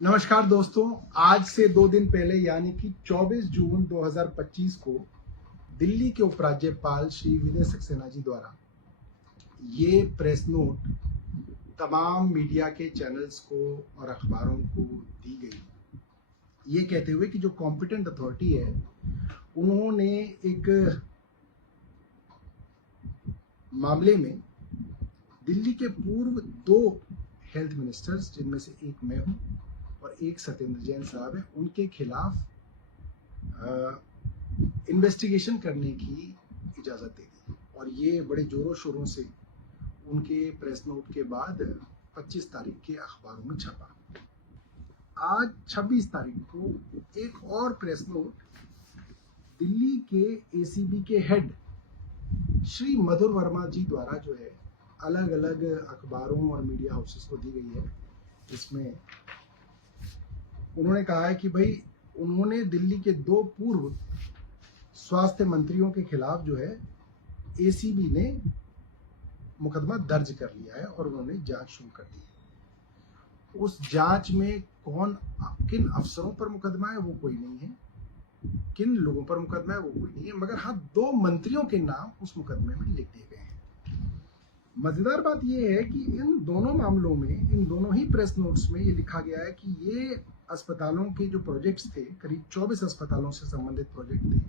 नमस्कार दोस्तों। आज से 2 दिन पहले यानी कि 24 जून 2025 को दिल्ली के उपराज्यपाल श्री विनय सक्सेना जी द्वारा ये प्रेस नोट तमाम मीडिया के चैनल्स को और अखबारों को दी गई, ये कहते हुए कि जो कॉम्पिटेंट अथॉरिटी है उन्होंने एक मामले में दिल्ली के पूर्व 2 हेल्थ मिनिस्टर्स, जिनमें से एक मैं हूं और एक सत्येंद्र जैन साहब है, उनके खिलाफ इन्वेस्टिगेशन करने की इजाज़त दे दी। और ये बड़े जोरों शोरों से उनके प्रेस नोट के बाद 25 तारीख के अखबारों में छपा। आज 26 तारीख को एक और प्रेस नोट दिल्ली के एसीबी के हेड श्री मधुर वर्मा जी द्वारा जो है अलग अलग अखबारों और मीडिया हाउसेस को दी गई है, जिसमें उन्होंने कहा है कि भाई उन्होंने दिल्ली के 2 पूर्व स्वास्थ्य मंत्रियों के खिलाफ जो है एसीबी ने मुकदमा दर्ज कर लिया है और उन्होंने जांच शुरू कर दी है। उस जांच में किन अफसरों पर मुकदमा है वो कोई नहीं है, किन लोगों पर मुकदमा है वो कोई नहीं है, मगर हाँ 2 मंत्रियों के नाम उस मुकदमे में लिख दिए गए हैं। मजेदार बात यह है कि इन दोनों मामलों में, इन दोनों ही प्रेस नोट्स में ये लिखा गया है कि ये अस्पतालों के जो प्रोजेक्ट्स थे, करीब 24 अस्पतालों से संबंधित प्रोजेक्ट थे,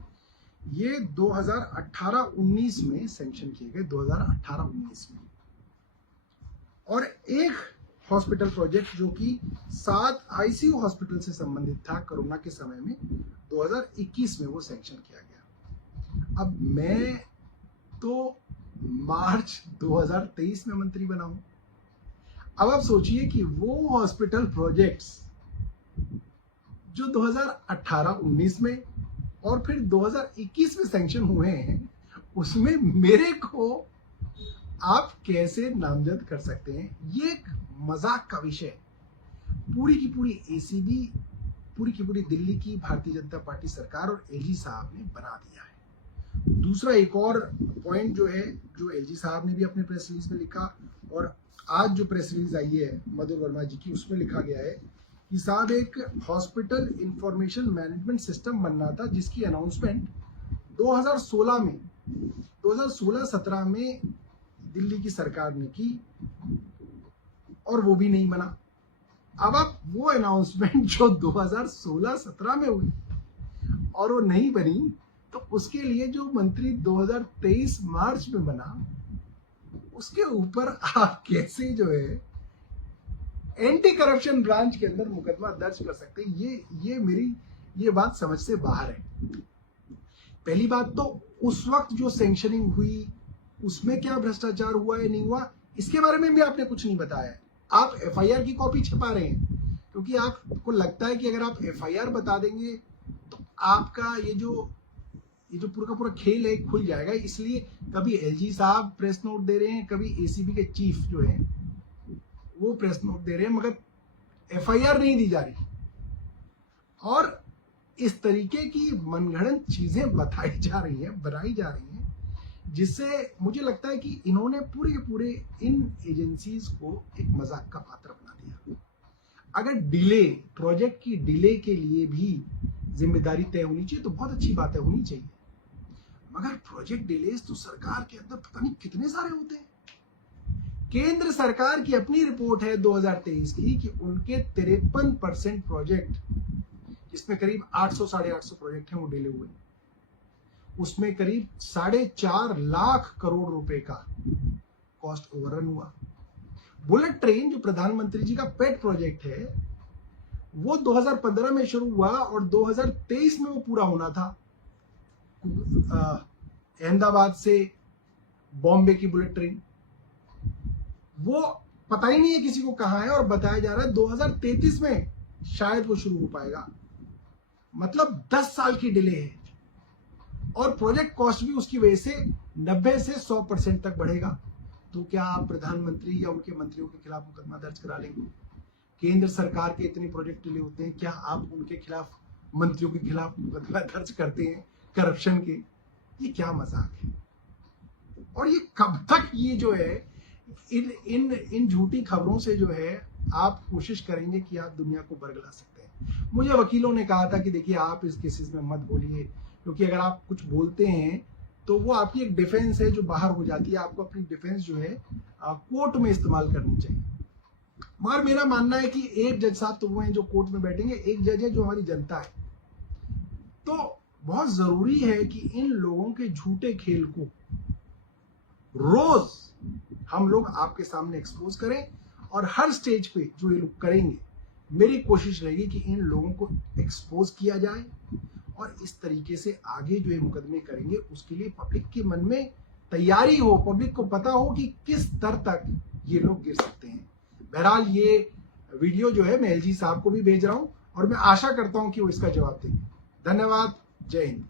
ये 2018-19 में सैंक्शन किए गए, 2018-19 में। और एक हॉस्पिटल प्रोजेक्ट जो कि 7 आईसीयू हॉस्पिटल से संबंधित था कोरोना के समय में, 2021 में वो सैंक्शन किया गया। अब मैं तो मार्च 2023 में मंत्री बना हूं। अब आप सोचिए कि वो हॉस्पिटल प्रोजेक्ट्स जो 2018-19 में और फिर 2021 में सैंक्शन हुए हैं, उसमें मेरे को आप कैसे नामजद कर सकते हैं? ये एक मजाक का विषय पूरी की पूरी एसीबी, पूरी की पूरी दिल्ली की भारतीय जनता पार्टी सरकार और एलजी साहब ने बना दिया है। दूसरा एक और पॉइंट जो है, जो एलजी साहब ने भी अपने प्रेस रिलीज में लिखा और आज जो प्रेस रिलीज आई है मधुर वर्मा जी की, उसमें लिखा गया है कि साहब एक हॉस्पिटल इंफॉर्मेशन मैनेजमेंट सिस्टम बनना था, जिसकी अनाउंसमेंट 2016-17 में दिल्ली की सरकार ने की और वो भी नहीं बना। अब आप वो अनाउंसमेंट जो 2016-17 में हुई और वो नहीं बनी, तो उसके लिए जो मंत्री 2023 मार्च में बना, उसके ऊपर आप कैसे जो है एंटी करप्शन ब्रांच के अंदर मुकदमा दर्ज कर सकते हैं? ये मेरी ये बात समझ से बाहर है। पहली बात तो उस वक्त जो सैंक्शनिंग हुई उसमें क्या भ्रष्टाचार हुआ या नहीं हुआ, इसके बारे में भी आपने कुछ नहीं बताया। आप एफआईआर की कॉपी छपा रहे हैं क्योंकि आपको लगता है कि अगर आप एफआईआर बता देंगे तो आपका ये जो पूरा का पूरा खेल है खुल जाएगा। इसलिए कभी एलजी साहब प्रेस नोट दे रहे हैं, कभी एसीबी के चीफ जो है वो प्रेस नोट दे रहे हैं, मगर एफआईआर नहीं दी जा रही। और इस तरीके की मनगढ़ंत चीजें बताई जा रही हैं, बनाई जा रही हैं, जिससे मुझे लगता है कि इन्होंने पूरे के पूरे इन एजेंसीज को एक मजाक का पात्र बना दिया। अगर प्रोजेक्ट की डिले के लिए भी जिम्मेदारी तय होनी चाहिए तो बहुत अच्छी बात है, होनी चाहिए, मगर प्रोजेक्ट डिलेज तो सरकार के अंदर पता नहीं कितने सारे होते हैं। केंद्र सरकार की अपनी रिपोर्ट है 2023 की कि उनके 53% प्रोजेक्ट, जिसमें करीब 800-850 प्रोजेक्ट हैं, वो डिले हुए। उसमें करीब 4.5 लाख करोड़ रुपए का कॉस्ट ओवररन हुआ। बुलेट ट्रेन जो प्रधानमंत्री जी का पेट प्रोजेक्ट है, वो 2015 में शुरू हुआ और 2023 में वो पूरा होना था। अहमदाबाद से बॉम्बे की बुलेट ट्रेन, वो पता ही नहीं है किसी को कहां है और बताया जा रहा है 2033 में शायद वो शुरू हो पाएगा। मतलब 10 साल की डिले है और प्रोजेक्ट कॉस्ट भी उसकी वजह से 90 से 100% तक बढ़ेगा। तो क्या आप प्रधानमंत्री या उनके मंत्रियों के खिलाफ मुकदमा दर्ज करा लेंगे? केंद्र सरकार के इतने प्रोजेक्ट डिले होते हैं, क्या आप उनके खिलाफ, मंत्रियों के खिलाफ मुकदमा दर्ज करते हैं करप्शन के? ये क्या मजाक है? और ये कब तक ये जो है इन झूठी खबरों से जो है आप कोशिश करेंगे कि आप दुनिया को बरगला सकते हैं। मुझे वकीलों ने कहा था कि देखिए आप इस केसेस में मत बोलिए, क्योंकि अगर आप कुछ बोलते हैं तो वो आपकी एक डिफेंस है जो बाहर हो जाती है। आपको अपनी डिफेंस जो है कोर्ट में इस्तेमाल करनी चाहिए। मगर मेरा मानना है कि एक जज साहब तो वो हैं जो कोर्ट में बैठेंगे, एक जज है जो हमारी जनता है। तो बहुत जरूरी है कि इन लोगों के झूठे खेल को रोज हम लोग आपके सामने एक्सपोज करें, और हर स्टेज पे जो ये लोग करेंगे, मेरी कोशिश रहेगी कि इन लोगों को एक्सपोज किया जाए, और इस तरीके से आगे जो ये मुकदमे करेंगे उसके लिए पब्लिक के मन में तैयारी हो, पब्लिक को पता हो कि किस स्तर तक ये लोग गिर सकते हैं। बहरहाल ये वीडियो जो है मैं एलजी साहब को भी भेज रहा हूं, और मैं आशा करता हूं कि वो इसका जवाब देंगे। धन्यवाद। जय हिंद।